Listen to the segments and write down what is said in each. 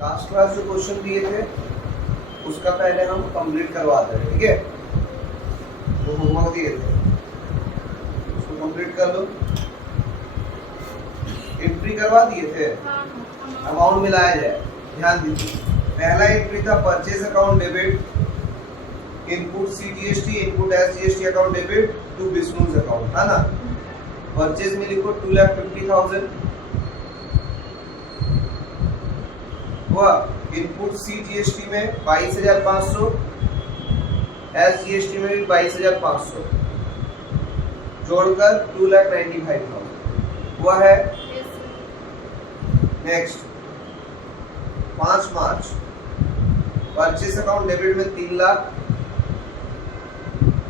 Last class जो question दिए थे उसका पहले हम कंप्लीट करवाते हैं, ठीक है। जो होमवर्क दिए थे उसको कंप्लीट कर लो। एंट्री करवा दिए थे, अमाउंट मिलाया जाए। ध्यान दीजिए, पहला एंट्री था purchase account debit, input CGST, input SGST account debit to business account, है ना। परचेज में लिखो 2,50,000 हुआ। इनपुट सीजीएसटी में 22,500, एसजीएसटी में भी 22,500, जोड़कर 2,95,000 हुआ है। नेक्स्ट 5 मार्च परचेज अकाउंट डेबिट में 3 लाख,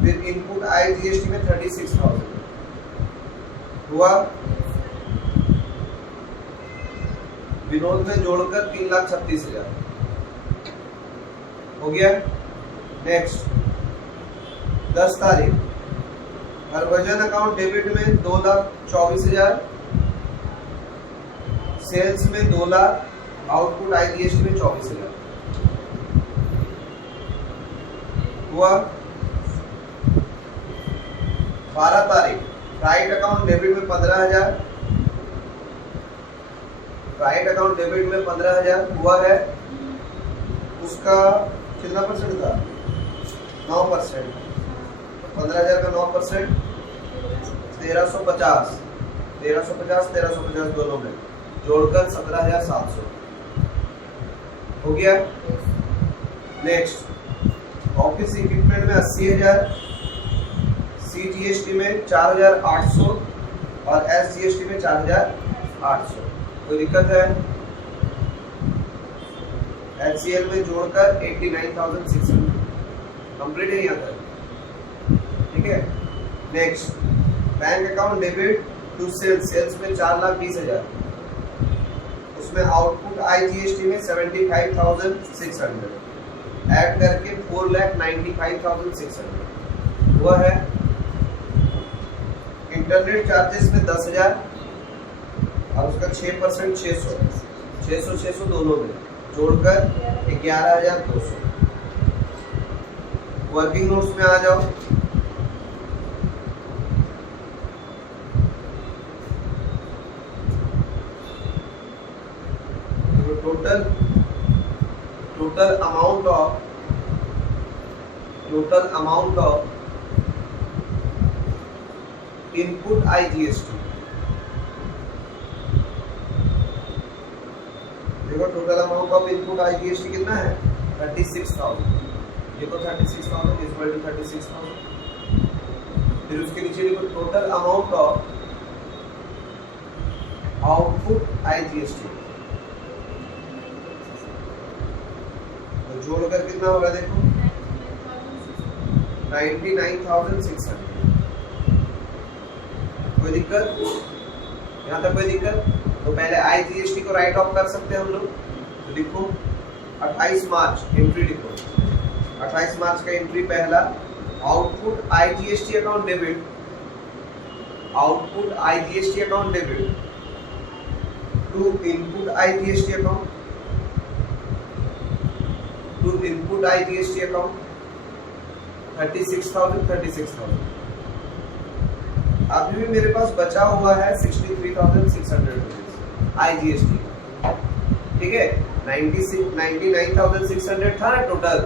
फिर इनपुट आईजीएसटी में 36,000 हुआ। विनोद में जोड़कर 3,36,000 हो गया। नेक्स्ट 10 तारीख हरभजन अकाउंट डेबिट में 2,24,000, सेल्स में 2 लाख, आउटपुट आईजीएसटी में 24,000 हुआ। 12 तारीख राइट अकाउंट डेबिट में 15,000, राइट अकाउंट डेबिट में 15,000 हुआ है। उसका कितना परसेंट था? 9%। 15,000 का 9% 1,350, 1,350 दोनों में जोड़कर 17,700 हो गया। नेक्स्ट ऑफिस इक्विपमेंट में 80,000, सीजीएसटी में 4,800 और एसजीएसटी में 4,800। कोई दिक्कत है? एचसीएल में जोड़कर 89,600 कंप्लीट है यहाँ तक, ठीक है। Next bank account debit to sales, sales में 4,20,000, उसमें आउटपुट आईजीएसटी में 75,600 ऐड करके 4,95,600 हुआ है। इंटरनेट चार्जेस में 10,000 और उसका 6% 600 दोनों में जोड़कर 11,200। वर्किंग नोट्स में आ जाओ। Total amount of input IGST, देखो total amount of input IGST कितना है? 36,000। देखो 36,000 इक्वल टू 36,000। फिर उसके नीचे लिखो total amount of output IGST, तो जोड़कर कितना होगा? देखो 99,600। कोई दिक्कत? यहाँ तक कोई दिक्कत? तो पहले आईजीएसटी को राइट ऑफ कर सकते हैं हम लोग, तो लिखो 28 मार्च एंट्री लिखो। 28 मार्च का एंट्री पहला output IGST account debit, output IGST account debit to input IGST account, to input IGST account 36,000। अभी भी मेरे पास बचा हुआ है 63,600 रुपीज आईजीएसटी, ठीक है। 99,600 था ना टोटल,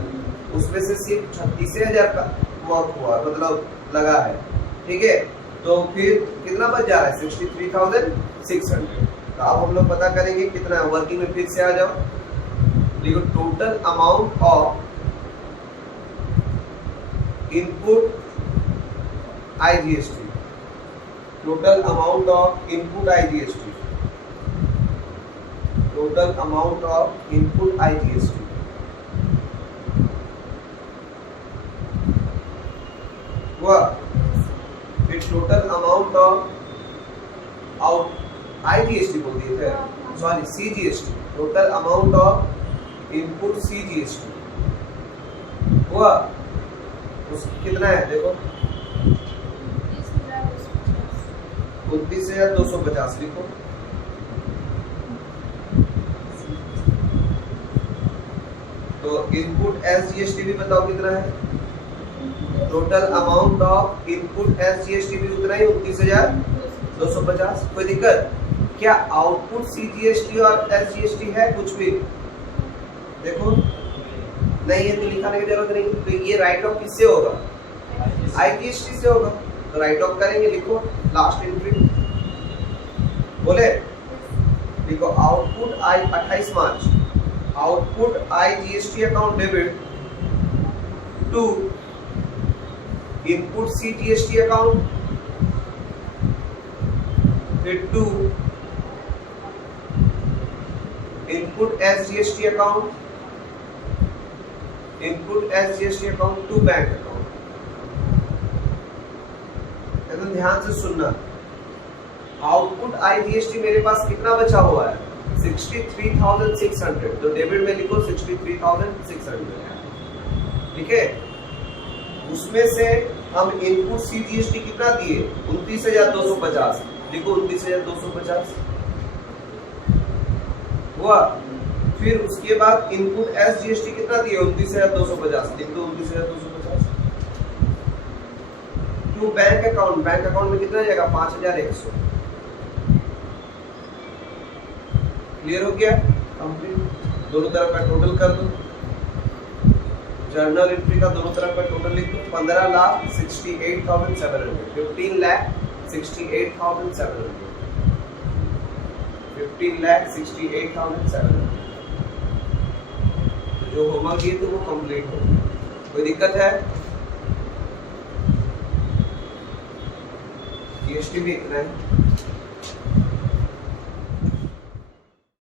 उसमें से सिर्फ 36,000 का वर्क हुआ, मतलब लगा है, ठीक है। तो फिर कितना बच जा रहा है? 63,600। तो अब हम लोग पता करेंगे कितना है। वर्किंग में फिर से आ जाओ, देखो total amount of input IGST, total amount of input IGST, total amount of input IGST हुआ। फिर total amount of out IGST बोल दिए थे, sorry CGST, total amount of input CGST हुआ। उस कितना है? देखो 29,250 लिखो। तो इनपुट एस जीएसटी भी बताओ कितना है, total amount of input S GST भी उतना ही 29,250। कोई दिक्कत क्या? आउटपुट सीजीएसटी और एसजीएसटी है कुछ भी? देखो नहीं है तो लिखाने की जरूरत नहीं। तो ये राइट ऑफ किससे होगा? आईजीएसटी से होगा। तो राइट ऑफ करेंगे, लिखो लास्ट एंट्री बोले, लिखो output I 28 March, output IGST account debit to input CGST account, फिर to input SGST account, input SGST account to bank account. एकदम ध्यान से सुनना। आउटपुट आईजीएसटी मेरे पास कितना बचा हुआ है? 63,600। तो डेबिट में लिखो 63,600, ठीक है। उसमें से हम इनपुट सीजीएसटी कितना दिए? 29,250। लिखो 29,250 हुआ। फिर उसके बाद इनपुट एसजीएसटी कितना दिए? 29,250। लिख दो 29,250 to bank account. Bank account में कितना जाएगा? 5,100। क्लियर हो गया? कंप्लीट। दोनों तरफ का टोटल कर दो, जर्नल एंट्री का दोनों तरफ का टोटल लिख दो। 15,68,700, 15,68,700, 15,68,700। जो होमवर्क दिए तो वो कंप्लीट हो। कोई दिक्कत है? जीएसटी भी इतना है।